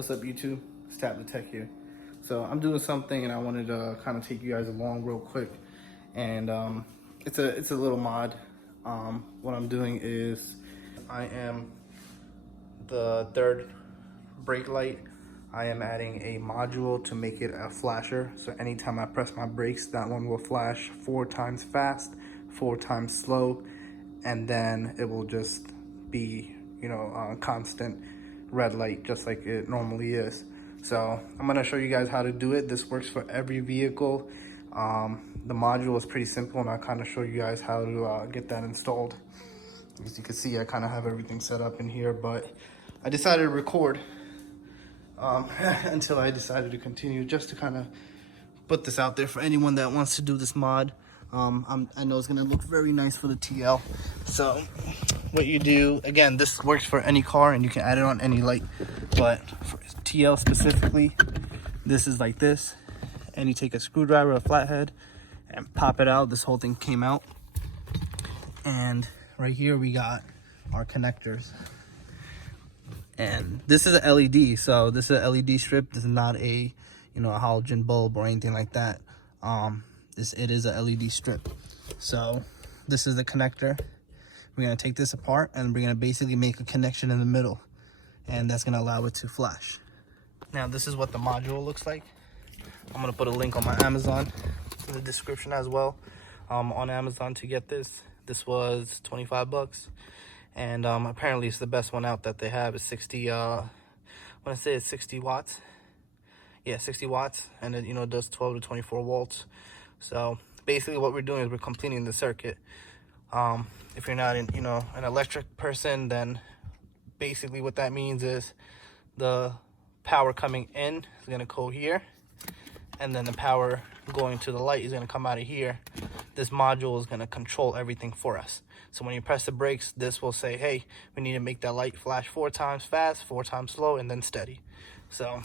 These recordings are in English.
What's up, YouTube? It's Tap the Tech here. So I'm doing something and I wanted to kind of take you guys along real quick. And it's a little mod. What I'm doing is I am the third brake light. I am adding a module to make it a flasher. So anytime I press my brakes, that one will flash 4 times fast, 4 times slow, and then it will just be, constant red light just like it normally is. So I'm gonna show you guys how to do it. This works for every vehicle. The module is pretty simple, and I'll kind of show you guys how to get that installed. As you can see, I kind of have everything set up in here, but I decided to record until I decided to continue, just to kind of put this out there for anyone that wants to do this mod. I know it's gonna look very nice for the TL. So what you do, again, this works for any car and you can add it on any light, but for TL specifically, this is like this, and you take a screwdriver, a flathead, and pop it out. This whole thing came out, and right here we got our connectors. And this is a LED, so this is a LED strip. This is not a a halogen bulb or anything like that. It is a LED strip. So this is the connector. We're gonna take this apart and we're gonna basically make a connection in the middle, and that's gonna allow it to flash. Now this is what the module looks like. I'm gonna put a link on my Amazon in the description as well. On Amazon to get this. This was 25 bucks. And apparently it's the best one out that they have. Is 60 I want to say it's 60 watts. Yeah, 60 watts, and it does 12 to 24 volts. So basically what we're doing is we're completing the circuit. If you're not an electric person, then basically what that means is the power coming in is going to go here, and then the power going to the light is going to come out of here. This module is going to control everything for us. So when you press the brakes, this will say, hey, we need to make that light flash 4 times fast, 4 times slow, and then steady. So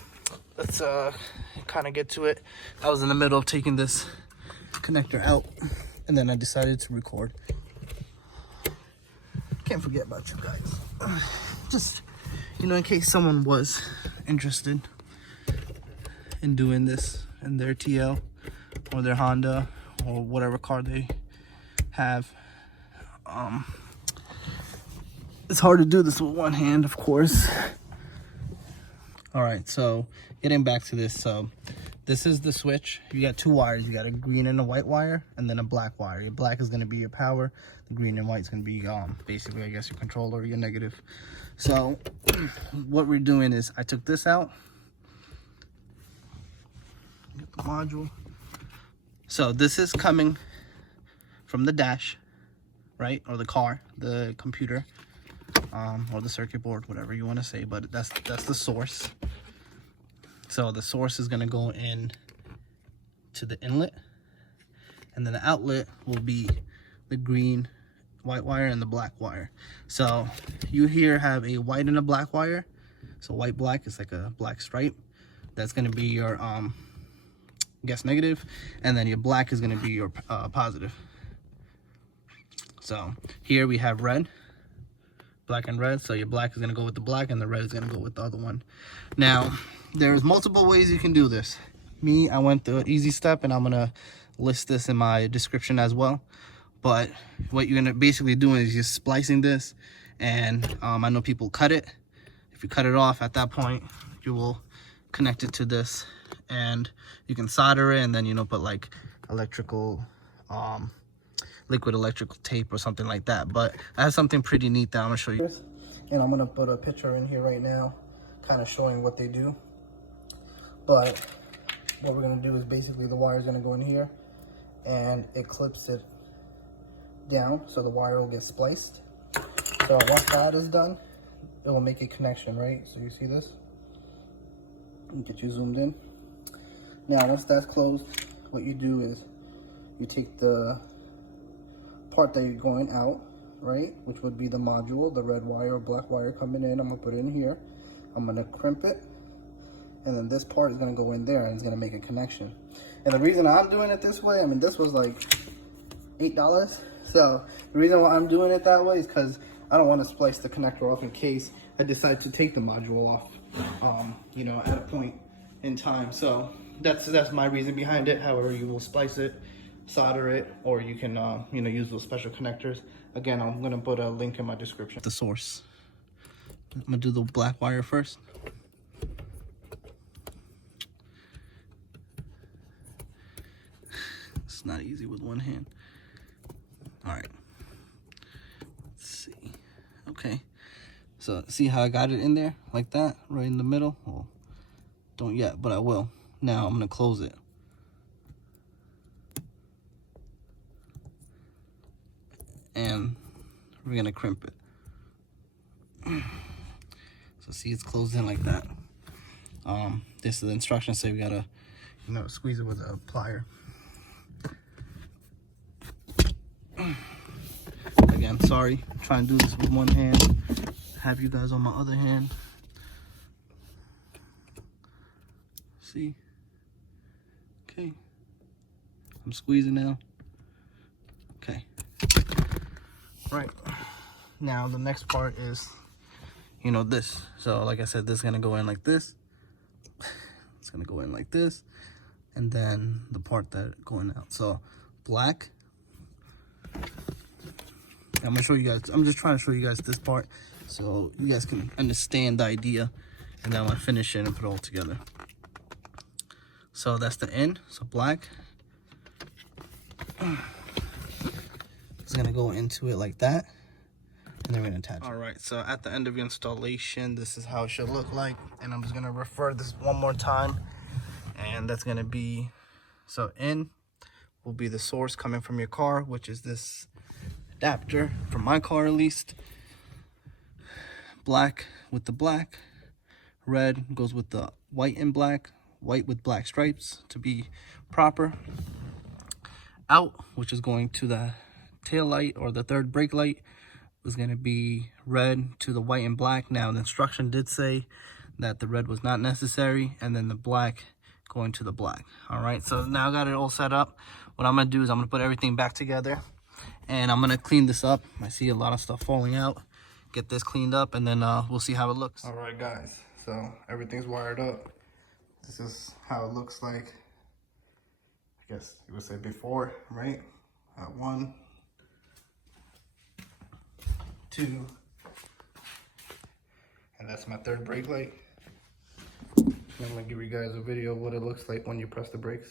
let's kind of get to it. I was in the middle of taking this connector out, and then I decided to record. Can't forget about you guys. Just, in case someone was interested in doing this in their TL or their Honda or whatever car they have. It's hard to do this with one hand, of course. All right, so getting back to this. So this is the switch. You got 2 wires. You got a green and a white wire, and then a black wire. Your black is going to be your power. The green and white is going to be basically, I guess, your controller, your negative. So what we're doing is I took this out. Get the module. So this is coming from the dash, right, or the car, the computer, or the circuit board, whatever you want to say, but that's the source. So the source is going to go in to the inlet, and then the outlet will be the green white wire and the black wire. So you here have a white and a black wire. So white black is like a black stripe. That's going to be your negative, and then your black is going to be your positive. So here we have red, black and red. So your black is going to go with the black, and the red is going to go with the other one. Now there's multiple ways you can do this. I went the easy step, and I'm going to list this in my description as well. But what you're going to basically do is just splicing this, and I know people cut it. If you cut it off at that point, you will connect it to this, and you can solder it, and then put like electrical liquid electrical tape or something like that. But I have something pretty neat that I'm gonna show you, and I'm gonna put a picture in here right now kind of showing what they do. But what we're gonna do is basically the wire is gonna go in here, and it clips it down so the wire will get spliced. So once that is done, it will make a connection, right? So you see this? Get you zoomed in. Now once that's closed, what you do is you take the part that you're going out, right, which would be the module, the red wire or black wire coming in. I'm gonna put it in here. I'm gonna crimp it, and then this part is gonna go in there, and it's gonna make a connection. And the reason I'm doing it this way, this was like $8. So the reason why I'm doing it that way is because I don't want to splice the connector off in case I decide to take the module off, you know, at a point in time. So that's my reason behind it. However, you will splice it, solder it, or you can you know, use those special connectors. Again, I'm gonna put a link in my description. The source. I'm gonna do the black wire first. It's not easy with one hand. All right. Let's see. Okay. So see how I got it in there like that, right in the middle? Well, don't yet, but I will. Now I'm gonna close it. And we're gonna crimp it. So see, it's closed in like that. This is the instructions say we gotta, you know, squeeze it with a plier. Again, sorry, I'm trying to do this with one hand. Have you guys on my other hand. See? Okay. I'm squeezing now. Okay. Right. Now the next part is, you know, this. So like I said, this is gonna go in like this. It's gonna go in like this. And then the part that going out. So black. I'm gonna show you guys, I'm just trying to show you guys this part so you guys can understand the idea, and then I'm gonna finish it and put it all together. So that's the end. So black is gonna go into it like that, and then we're gonna attach it. All right, so at the end of your installation, this is how it should look like, and I'm just gonna refer this one more time, and that's gonna be, so in will be the source coming from your car, which is this adapter, from my car at least. Black with the black, red goes with the white and black, white with black stripes to be proper. Out, which is going to the tail light or the third brake light, was going to be red to the white and black. Now the instruction did say that the red was not necessary, and then the black going to the black. All right, so now I got it all set up. What I'm gonna do is I'm gonna put everything back together, and I'm gonna clean this up. I see a lot of stuff falling out. Get this cleaned up, and then we'll see how it looks. All right, guys, so everything's wired up. This is how it looks like, I guess you would say before, right? 1, 2, and that's my third brake light. I'm gonna give you guys a video of what it looks like when you press the brakes.